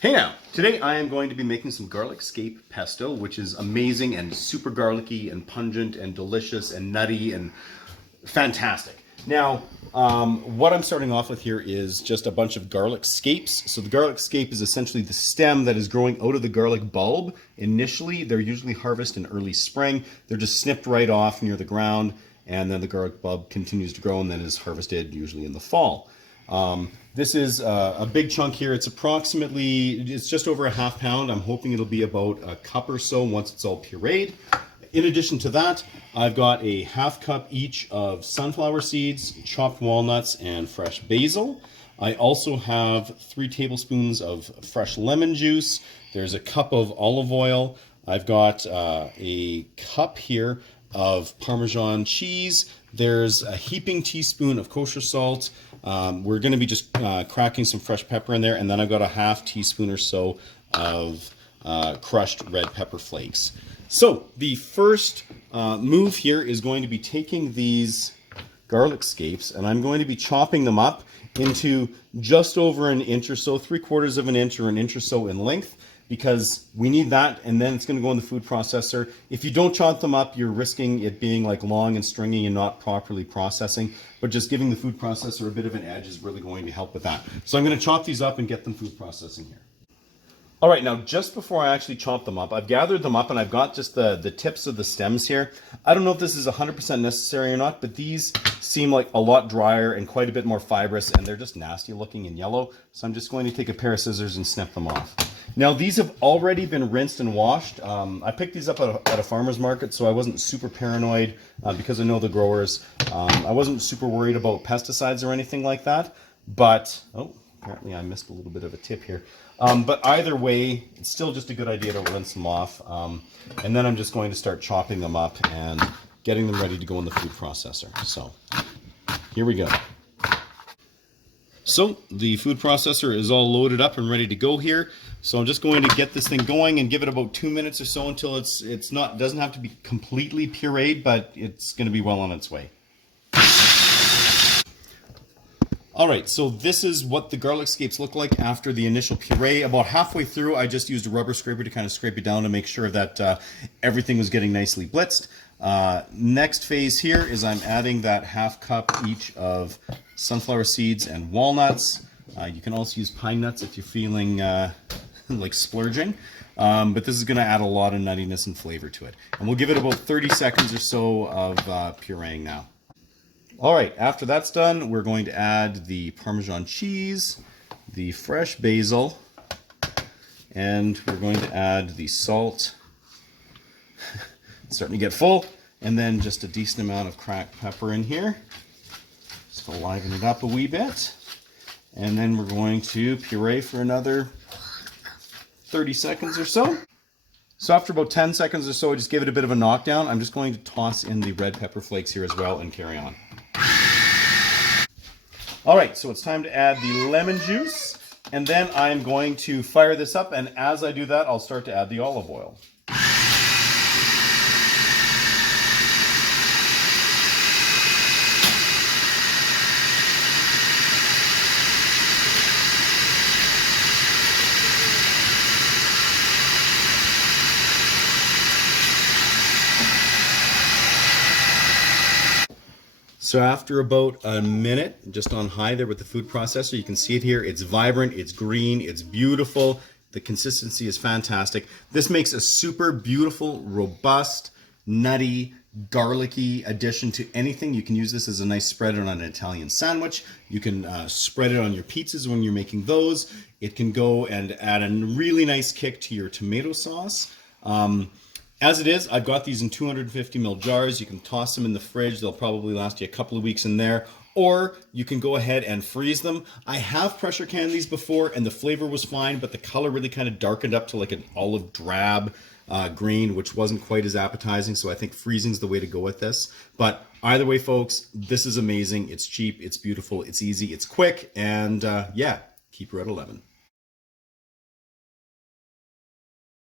Hey now! Today I am going to be making some garlic scape pesto, which is amazing and super garlicky and pungent and delicious and nutty and fantastic. Now, what I'm starting off with here is just a bunch of garlic scapes. So the garlic scape is essentially the stem that is growing out of the garlic bulb. Initially, they're usually harvested in early spring. They're just snipped right off near the ground, and then the garlic bulb continues to grow and then is harvested usually in the fall. This is a big chunk here. It's just over a ½ pound. I'm hoping it'll be about a cup or so once it's all pureed. In addition to that, I've got a ½ cup each of sunflower seeds, chopped walnuts, and fresh basil. I also have 3 tablespoons of fresh lemon juice. There's a cup of olive oil. I've got a cup here of Parmesan cheese. There's a heaping teaspoon of kosher salt. We're going to be just cracking some fresh pepper in there, and then I've got a ½ teaspoon or so of crushed red pepper flakes. So the first move here is going to be taking these garlic scapes, and I'm going to be chopping them up into just over an inch or so, 3/4 of an inch or an inch or so in length, because we need that, and then it's going to go in the food processor. If you don't chop them up, you're risking it being like long and stringy and not properly processing, but just giving the food processor a bit of an edge is really going to help with that. So I'm going to chop these up and get them food processing here. All right, now just before I actually chop them up, I've gathered them up and I've got just the tips of the stems here. I don't know if this is 100% necessary or not, but these seem like a lot drier and quite a bit more fibrous, and they're just nasty looking and yellow. So I'm just going to take a pair of scissors and snip them off. Now these have already been rinsed and washed. I picked these up at a farmer's market, so I wasn't super paranoid because I know the growers. I wasn't super worried about pesticides or anything like that, but, oh, apparently I missed a little bit of a tip here. But either way, it's still just a good idea to rinse them off. And then I'm just going to start chopping them up and getting them ready to go in the food processor. So here we go. So the food processor is all loaded up and ready to go here. So I'm just going to get this thing going and give it about 2 minutes or so until doesn't have to be completely pureed, but it's going to be well on its way. All right, so this is what the garlic scapes look like after the initial puree. About halfway through, I just used a rubber scraper to kind of scrape it down to make sure that everything was getting nicely blitzed. Next phase here is I'm adding that ½ cup each of sunflower seeds and walnuts. You can also use pine nuts if you're feeling like splurging. But this is going to add a lot of nuttiness and flavor to it. And we'll give it about 30 seconds or so of pureeing now. All right, after that's done, we're going to add the Parmesan cheese, the fresh basil, and we're going to add the salt. It's starting to get full, and then just a decent amount of cracked pepper in here. Just to liven it up a wee bit. And then we're going to puree for another 30 seconds or so. So after about 10 seconds or so, I just give it a bit of a knockdown. I'm just going to toss in the red pepper flakes here as well and carry on. All right, so it's time to add the lemon juice, and then I'm going to fire this up, and as I do that, I'll start to add the olive oil. So after about a minute, just on high there with the food processor, you can see it here. It's vibrant, it's green, it's beautiful. The consistency is fantastic. This makes a super beautiful, robust, nutty, garlicky addition to anything. You can use this as a nice spread on an Italian sandwich. You can spread it on your pizzas when you're making those. It can go and add a really nice kick to your tomato sauce. As it is, I've got these in 250 ml jars. You can toss them in the fridge. They'll probably last you a couple of weeks in there. Or you can go ahead and freeze them. I have pressure canned these before and the flavor was fine, but the color really kind of darkened up to like an olive drab green, which wasn't quite as appetizing. So I think freezing's the way to go with this. But either way, folks, this is amazing. It's cheap, it's beautiful, it's easy, it's quick, and yeah, keep her at 11.